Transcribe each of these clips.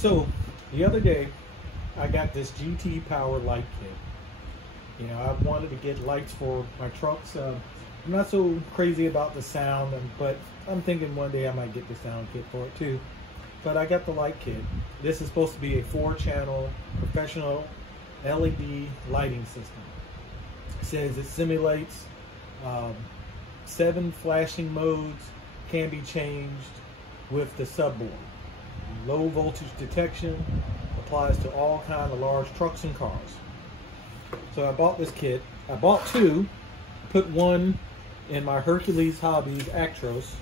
So the other day, I got this GT Power light kit. You know, I wanted to get lights for my trucks. I'm not so crazy about the sound, but I'm thinking one day I might get the sound kit for it too. But I got the light kit. This is supposed to be a 4-channel professional LED lighting system. It says it simulates 7 flashing modes, can be changed with the subboard. Low voltage detection, applies to all kinds of large trucks and cars. So I bought this kit. I bought 2, put one in my Hercules Hobbies Actros,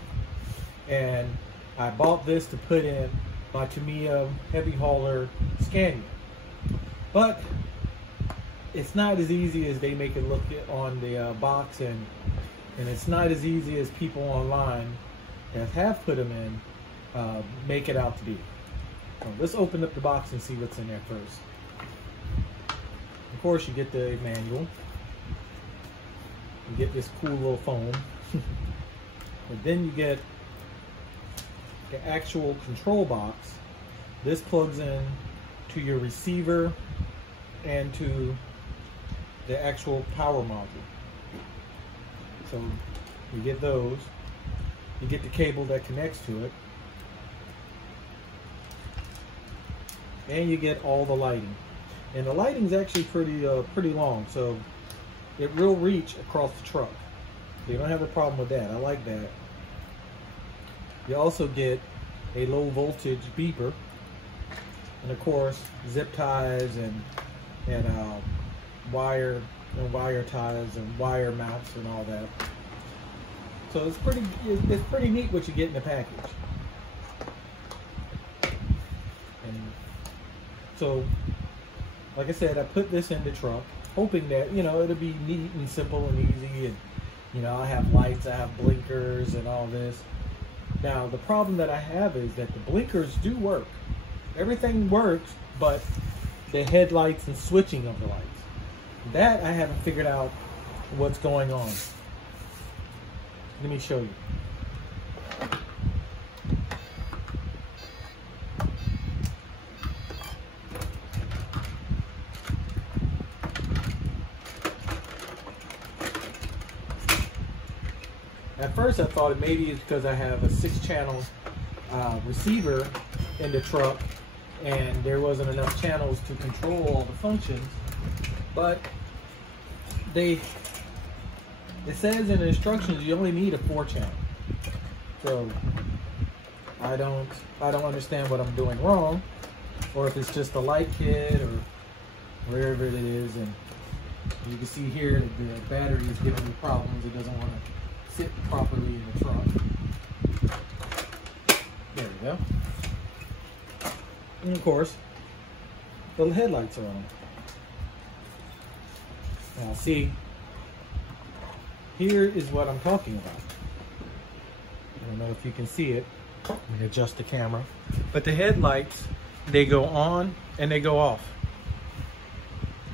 and I bought this to put in my Tamiya heavy hauler Scania. But it's not as easy as they make it look on the box, and it's not as easy as people online that have put them in make it out to be. So let's open up the box and see what's in there first. Of course, you get the manual. You get this cool little phone. But then you get the actual control box. This plugs in to your receiver and to the actual power module. So you get those. You get the cable that connects to it. And you get all the lighting. And the lighting is actually pretty long, so it will reach across the truck. So you don't have a problem with that. I like that. You also get a low voltage beeper, and of course zip ties and wire ties and wire mounts and all that. So it's pretty neat what you get in the package. And so, like I said, I put this in the truck, hoping that, you know, it'll be neat and simple and easy, and, you know, I have lights, I have blinkers and all this. Now, the problem that I have is that the blinkers do work. Everything works, but the headlights and switching of the lights. That I haven't figured out what's going on. Let me show you. At first I thought maybe it's because I have a 6-channel receiver in the truck and there wasn't enough channels to control all the functions, but it says in the instructions you only need a 4-channel. So I don't understand what I'm doing wrong, or if it's just a light kit or wherever it is. And you can see here the battery is giving me problems. It doesn't want to sit properly in the truck. There we go. And of course, the headlights are on. Now see, here is what I'm talking about. I don't know if you can see it. Let me adjust the camera. But the headlights, they go on and they go off.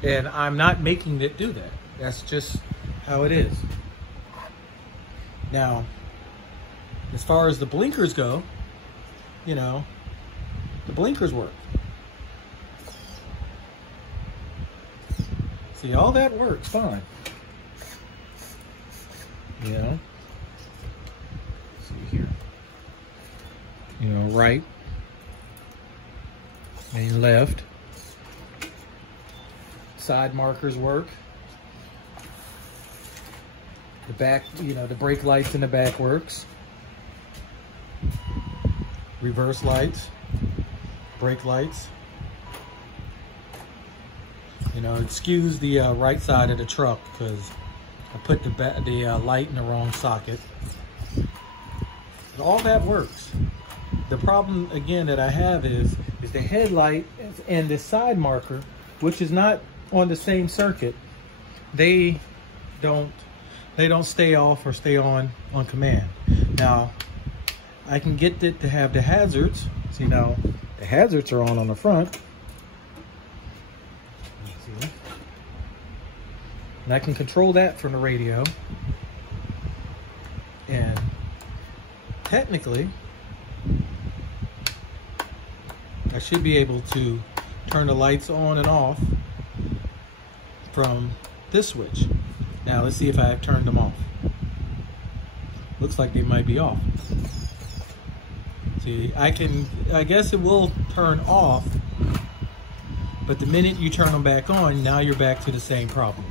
And I'm not making it do that. That's just how it is. Now, as far as the blinkers go, you know, the blinkers work. See, all that works fine. You know, see here, you know, right and left. Side markers work. The back, you know, the brake lights in the back works. Reverse lights, brake lights. You know, excuse the right side of the truck because I put the light in the wrong socket. But all that works. The problem again that I have is the headlight and the side marker, which is not on the same circuit. They don't stay off or stay on command. Now, I can get it to have the hazards. See, now the hazards are on the front. See? And I can control that from the radio. And technically, I should be able to turn the lights on and off from this switch. Now let's see if I have turned them off. Looks like they might be off. See, I guess it will turn off, but the minute you turn them back on, now you're back to the same problem.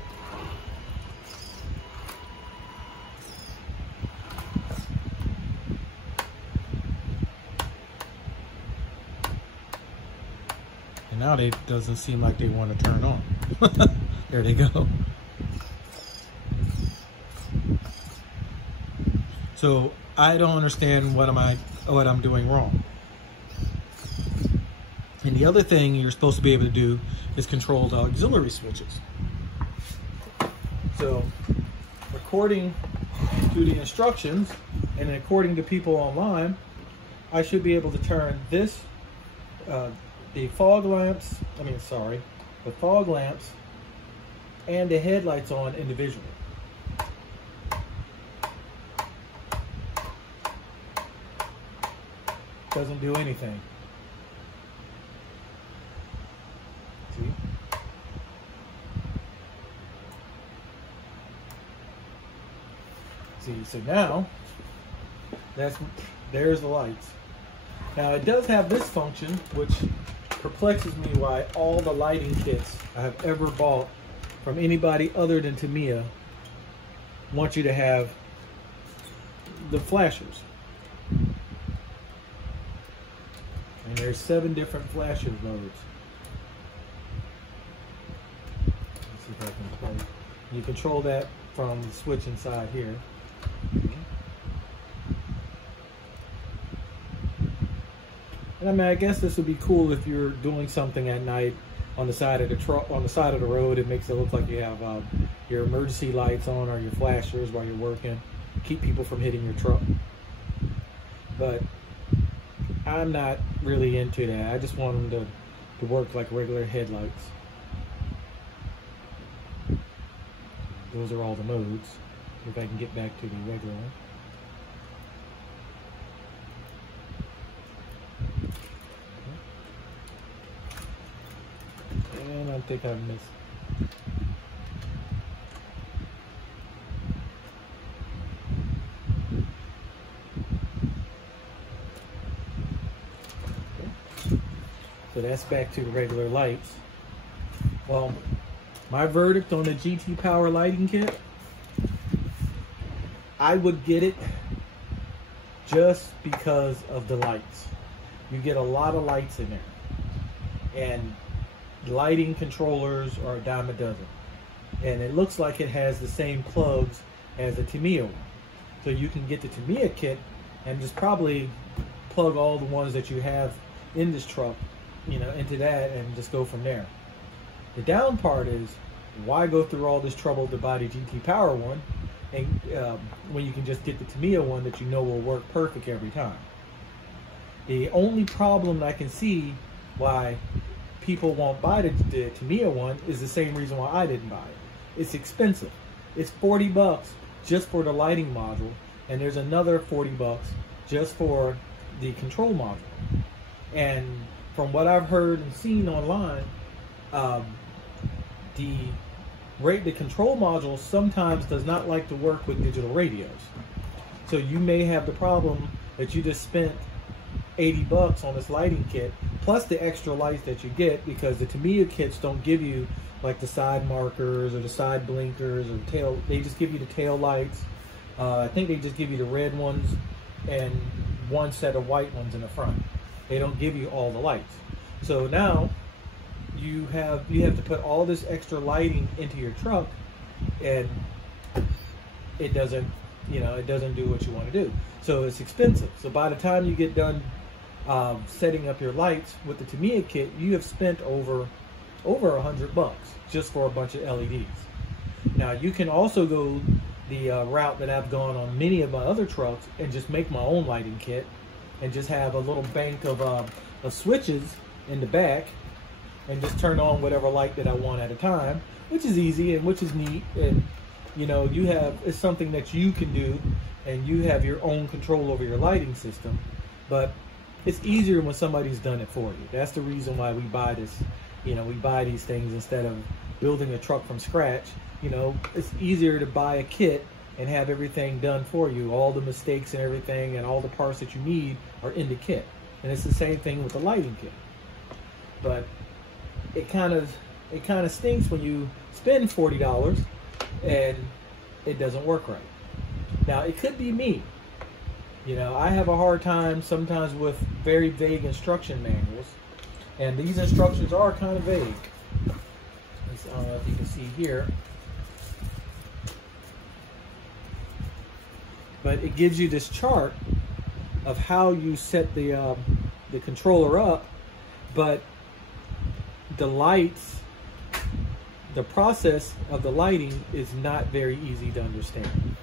And now they doesn't seem like they want to turn on. There they go. So I don't understand what I'm doing wrong. And the other thing you're supposed to be able to do is control the auxiliary switches. So according to the instructions and according to people online, I should be able to turn this, the fog lamps and the headlights on individually. Doesn't do anything. See? See, so now there's the lights. Now it does have this function, which perplexes me, why all the lighting kits I have ever bought from anybody other than Tamiya want you to have the flashers. And there's 7 different flasher modes. Let's see if I can play. You control that from the switch inside here. And I mean, I guess this would be cool if you're doing something at night on the side of the truck, on the side of the road. It makes it look like you have your emergency lights on or your flashers while you're working. Keep people from hitting your truck. But I'm not really into that. I just want them to work like regular headlights. Those are all the modes. If I can get back to the regular one. And I think I missed. So that's back to the regular lights. Well, my verdict on the GT Power lighting kit, I would get it just because of the lights. You get a lot of lights in there. And lighting controllers are a dime a dozen. And it looks like it has the same plugs as the Tamiya one. So you can get the Tamiya kit and just probably plug all the ones that you have in this truck, you know, into that and just go from there. The down part is, why go through all this trouble to buy the GT Power one and when you can just get the Tamiya one that you know will work perfect every time. The only problem I can see why people won't buy the Tamiya one is the same reason why I didn't buy it. It's expensive. It's 40 bucks just for the lighting module, and there's another 40 bucks just for the control module. And from what I've heard and seen online, the control module sometimes does not like to work with digital radios. So you may have the problem that you just spent 80 bucks on this lighting kit, plus the extra lights that you get, because the Tamiya kits don't give you like the side markers or the side blinkers or tail. They just give you the tail lights. I think they just give you the red ones and one set of white ones in the front. They don't give you all the lights. So now you have to put all this extra lighting into your truck, and it doesn't, you know, it doesn't do what you want to do. So it's expensive. So by the time you get done setting up your lights with the Tamiya kit, you have spent over $100 just for a bunch of LEDs. Now you can also go the route that I've gone on many of my other trucks and just make my own lighting kit and just have a little bank of switches in the back and just turn on whatever light that I want at a time, which is easy and which is neat. And you know, it's something that you can do, and you have your own control over your lighting system. But it's easier when somebody's done it for you. That's the reason why we buy this. You know, we buy these things instead of building a truck from scratch. You know, it's easier to buy a kit and have everything done for you. All the mistakes and everything and all the parts that you need are in the kit. And it's the same thing with the lighting kit. But it kind of stinks when you spend $40 and it doesn't work right. Now, it could be me. You know, I have a hard time sometimes with very vague instruction manuals, and these instructions are kind of vague. I don't know if you can see here, but it gives you this chart of how you set the controller up, but the lights, the process of the lighting is not very easy to understand.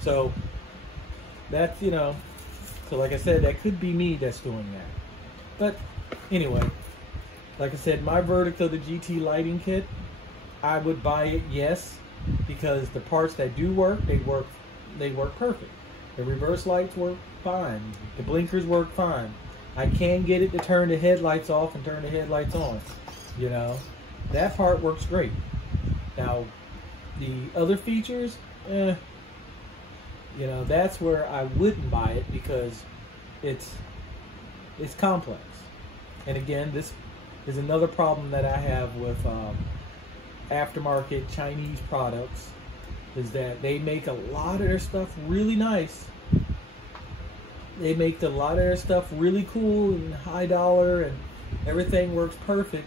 So that's, you know, so like I said, that could be me that's doing that. But anyway, like I said, my verdict of the GT lighting kit, I would buy it, yes, because the parts that do work, they work perfect. The reverse lights work fine. The blinkers work fine. I can get it to turn the headlights off and turn the headlights on. You know, that part works great. Now, the other features, you know, that's where I wouldn't buy it because it's complex. And again, this is another problem that I have with aftermarket Chinese products, is that they make a lot of their stuff really nice. They make a lot of their stuff really cool and high dollar and everything works perfect,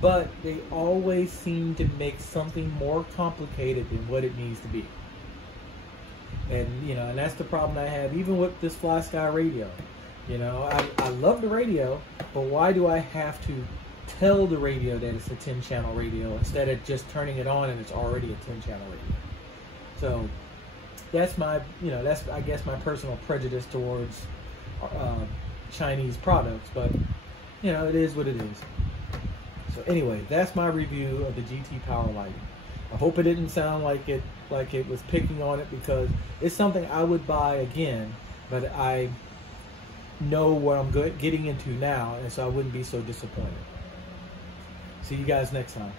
but they always seem to make something more complicated than what it needs to be. And, you know, and that's the problem I have even with this Fly Sky radio. You know, I love the radio, but why do I have to tell the radio that it's a 10-channel radio instead of just turning it on and it's already a 10-channel radio? So that's my, you know, that's, I guess, my personal prejudice towards Chinese products, but, you know, it is what it is. So anyway, that's my review of the GT Power Lighting. I hope it didn't sound like it was picking on it, because it's something I would buy again, but I know what I'm getting into now, and so I wouldn't be so disappointed. See you guys next time.